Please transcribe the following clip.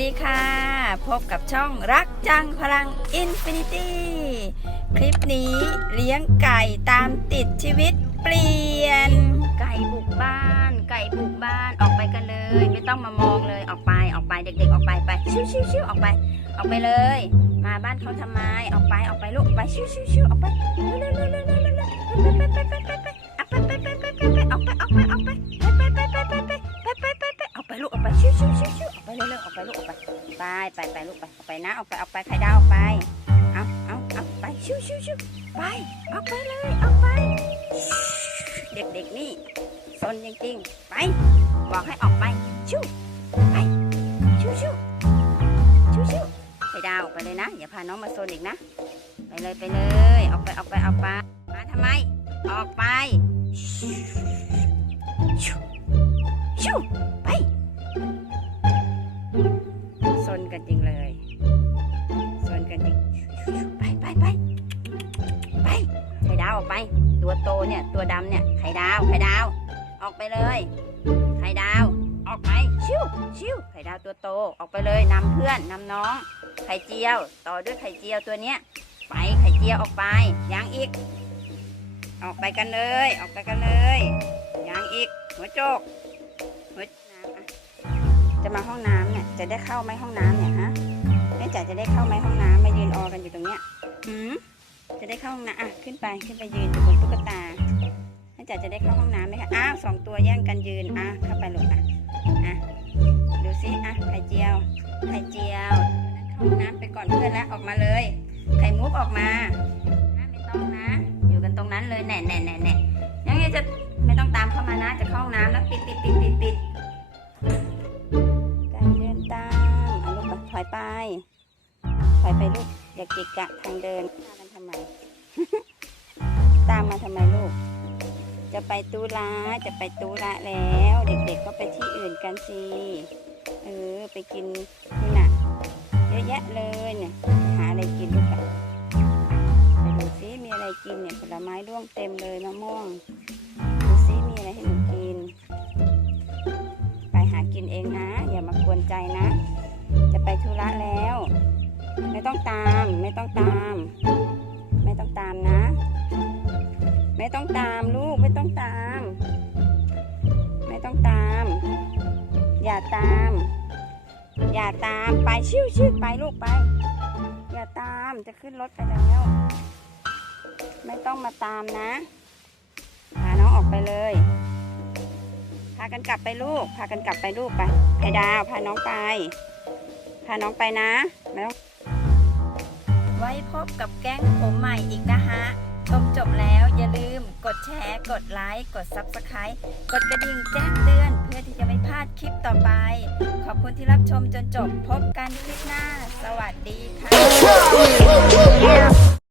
ดีค่ะ พบกับช่องรักจังพลังอินฟินิตี้ คลิปนี้เลี้ยงไก่ตามติดชีวิตเปลี่ยน ไก่บุกบ้าน ไก่บุกบ้านออกไปกันเลย ไม่ต้องมามองเลยออกไปออกไปเด็ก ๆ ออกไปไปชิวชิวชิวออกไป ออกไปเลย มาบ้านเขาทำไมออกไปออกไปลูกไปชิวชิวชิวออกไปเร็วเร็วเร็วเร็วเร็วเร็วไปไปไปไปไปไปไปไปไปไปไปออกไปออก ไปไปไปลูกไปออกไปนะออกไปออกไปไข่ดาวออกไปเอาเอาเอาไปชิวชิวชิวไปออกไปเลยออกไป เด็กๆนี่ซนจริงๆไปบอกให้ออกไปชิวไปชิวชิวชิวชิวไข่ดาวออกไปเลยนะอย่าพาน้องมาซนอีกนะ ไปเลยไปเลยออกไปออกไปออกไปมาทำไม ออกไปชิวชิว กันจริงเลยซนกันจริงไปไปไปไปไข่ดาวออกไป ตัวโตเนี่ยตัวดำเนี่ยไข่ดาวไข่ดาว ออกไปเลยไข่ดาว ออกไปชิวชิวไข่ดาวตัวโตออกไปเลยนำเพื่อนนำน้อง ไข่เจียว ต่อด้วยไข่เจียวตัวเนี้ยไปไข่เจียวออกไปยังอีก ออกไปกันเลย ออกไปกันเลยยังอีก หัวโจกหัว จะมาห้องน้ำเนี่ยจะได้เข้าไหมห้องน้ำเนี่ยฮะแม่จ๋าจะได้เข้าไหมห้องน้ำมายืนออกันอยู่ตรงเนี้ยหืมจะได้เข้าห้องน้ำอะขึ้นไปขึ้นไปยืนอยู่บนตุ๊กตาแม่จ๋าจะได้เข้าห้องน้ำไหมคะอ้าวสองตัวแย่งกันยืนอะเข้าไปลูกอะอะดูสิอะไข่เจียวไข่เจียวเข้าห้องน้ำไปก่อนเพื่อนแล้วออกมาเลยไข่มุกออกมาไม่ต้องนะ อยู่กันตรงนั้นเลยแน่แน่แน่แน่ยังไงจะไม่ต้องตามเข้ามานะจะเข้าห้องน้ำแล้วปิดปิดปิดปิดปิด ถอยไปไปลูก อย่าเกะกะทางเดินตามมันทำไม ตามมาทำไมลูก จะไปตูระจะไปตูระแล้ว เด็กๆก็ไปที่อื่นกันสิเออไปกินนี่น่ะเยอะแยะเลยเนี่ย หาอะไรกินลูกอะไปดูซิมีอะไรกินเนี่ยผลไม้ร่วงเต็มเลยมะม่วง ต้องตาม ไม่ต้องตาม ไม่ต้องตามนะ ไม่ต้องตามลูกไม่ต้องตาม ไม่ต้องตาม อย่าตาม อย่าตามไปชิวชิวไปลูกไป อย่าตามจะขึ้นรถไปแล้ว ไม่ต้องมาตามนะพาน้องออกไปเลยพากันกลับไปลูกพากันกลับไปลูกไปไข่ดาวพาน้องไปพาน้องไปนะไม่ต้อง ไว้พบกับแก๊งผมใหม่อีกนะฮะ ชมจบแล้วอย่าลืมกดแชร์ กดไลค์ กด Subscribe กดกระดิ่งแจ้งเตือน เพื่อที่จะไม่พลาดคลิปต่อไป ขอบคุณที่รับชมจนจบพบกันคลิปหน้า สวัสดีค่ะ